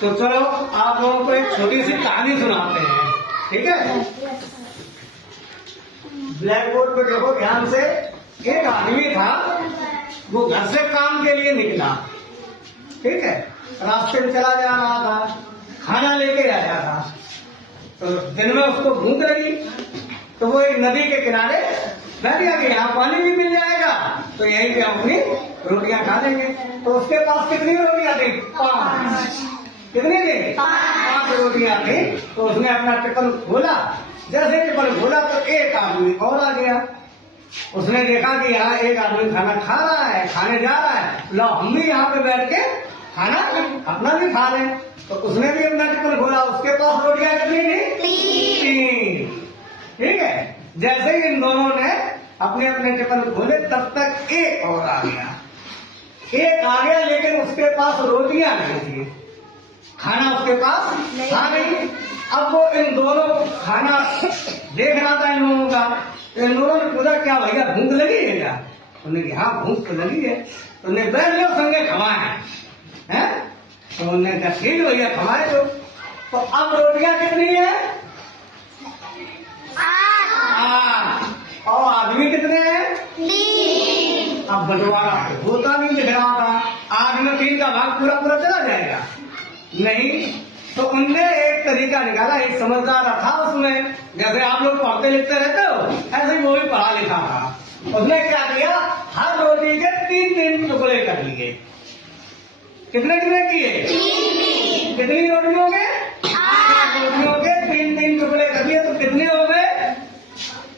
तो चलो आप लोगों को एक छोटी सी कहानी सुनाते हैं, ठीक है। ब्लैक बोर्ड पे देखो ध्यान से। एक आदमी था, वो घर से काम के लिए निकला, ठीक है। रास्ते में चला जा रहा था, खाना लेके आया था। तो दिन में उसको भूख लगी, तो वो एक नदी के किनारे बैठ गया कि यहाँ पानी भी मिल जाएगा, तो यहीं पे हम अपनी रोटियां खा लेंगे। तो उसके पास कितनी रोटियां थी? 5। कितनी थी? 5 रोटियां थी। तो उसने अपना टिफिन खोला। जैसे टिफिन खोला तो एक आदमी और आ गया। उसने देखा कि यहाँ एक आदमी खाना खा रहा है, खाने जा रहा है, लो हम भी यहाँ पे बैठ के खाना अपना भी खा लें। तो उसने भी अपना टिफिन खोला। उसके पास रोटियां कितनी थी? 3। ठीक है। जैसे ही इन दोनों ने अपने अपने टिफिन खोले, तब तक एक और आ गया। एक आ गया, लेकिन उसके पास रोटियां नहीं थी, खाना उसके पास था नहीं। अब वो इन दोनों को खाना देख रहा था इन लोगों का। इन दोनों ने पूछा, क्या भैया भूख लगी है क्या? उन्होंने कहा हाँ भूख तो लगी है। तो उन्हें बैठ लो संगे खवाए हैं। तो उन्होंने कहा ठीक है भैया खवाए दो। तो अब रोटियां कितनी है? 8। और आदमी कितने हैं? 3। अब बंटवारा होता नहीं दिख रहा था। 8 में 3 का भाग पूरा पूरा चला जाएगा नहीं। तो उनने एक तरीका निकाला, एक समझदार था उसमें। जैसे आप लोग पढ़ते लिखते रहते हो, ऐसे ही वो भी पढ़ा लिखा था। उसने क्या किया, हर रोटी के 3-3 टुकड़े कर लिए। कितने कितने किए? 3। कितनी रोटियों के? 8 रोटियों के 3-3 टुकड़े कर लिए। तो कितने हो गए?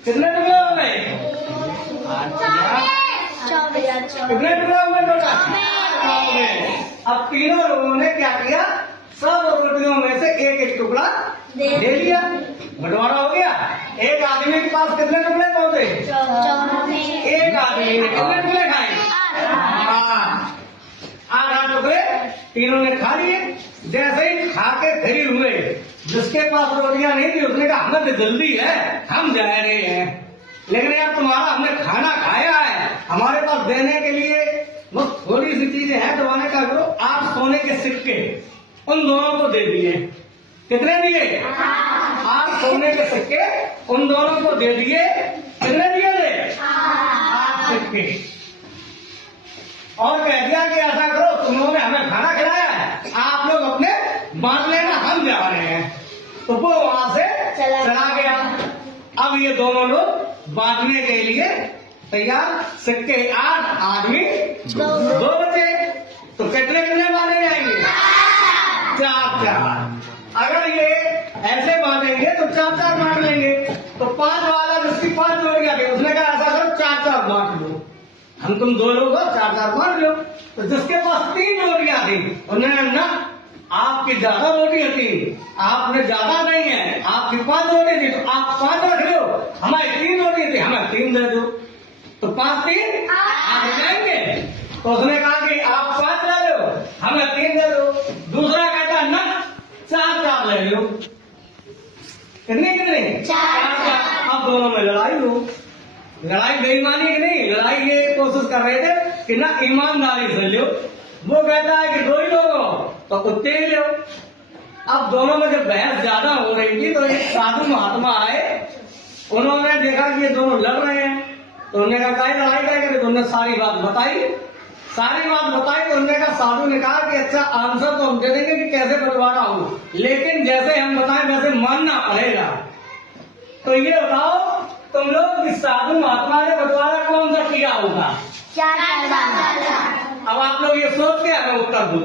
कितने टुकड़े हो गए? 24। कितने टुकड़े हो गए टोटल? अब तीनों लोगों ने क्या किया, सब रोटियों में से एक एक टुकड़ा दे लिया। बंटवारा हो गया। एक आदमी के पास कितने टुकड़े पहुंचे? 4। एक आदमी ने कितने टुकड़े खाए? 8 टुकड़े तीनों ने खा लिए। जैसे ही खा के फ्री हुए, जिसके पास रोटियां नहीं थी उसने कहा हमें तो जल्दी है, हम जा रहे हैं, लेकिन यार तुम्हारा हमने खाना खाया है, हमारे पास देने के लिए बस थोड़ी सी चीजें हैं, तो मैंने कहा करो 8 सोने के सिक्के उन दोनों को दे दिए। कितने दिए? 8 सोने के सिक्के उन दोनों को दे दिए। कितने दिए थे? 8 सिक्के। और कह दिया कि ऐसा करो, तुम लोगों ने हमें खाना खिलाया है, आप लोग अपने बांट लेना, हम जा रहे हैं। तो वो वहां से चला गया। अब ये दोनों लोग बांटने के लिए तैयार। सिक्के 8, आदमी 2 बचे। तो कितने कितने बांटे जाएंगे? 4-4। अगर ये ऐसे बांटेंगे तो 4-4 बांट लेंगे। तो 5 वाला जिसकी 5 रोटियां थी उसने कहा ऐसा करो 4-4 बांट लो, हम तुम 2 लोग हो, 4-4 बांट लो। तो जिसके पास 3 रोटियां थी उन्होंने ना, आपकी ज्यादा रोटियां थी, आपने ज्यादा नहीं है, आपकी 5 रोटी थी तो आप 5 रख लो, हमारी 3 रोटी थी, हमें 3 दे दो। तो 5-3 8 जाएंगे। तो उसने कहा कि आप 5 ले लो, हमें 3 दे दो। दूसरा कहता ना 4-4 ले लो। कितनी कितनी? 4-4। अब दोनों में लड़ाई हो। लड़ाई बेईमानी की नहीं, लड़ाई ये कोशिश कर रहे थे कि ना ईमानदारी से लो। वो कहता है कि 2 ही लोग हो तो कुत्ते ही लो। अब दोनों में जब बहस ज्यादा हो रही थी तो एक साधु महात्मा आए। उन्होंने देखा कि ये दोनों लड़ रहे हैं, तो उन्होंने कहा लड़ाई क्या करे। तो उन्होंने सारी बात बताई। तो उन्होंने कहा, साधु ने कहा कि अच्छा आंसर तो हम दे देंगे कि कैसे बंटवारा हो, लेकिन जैसे हम बताएं वैसे मानना पड़ेगा। तो ये बताओ तुम लोग कि साधु महात्मा ने बंटवारा कौन सा किया होगा? 4-4। अब आप लोग ये सोच के हमें उत्तर दो।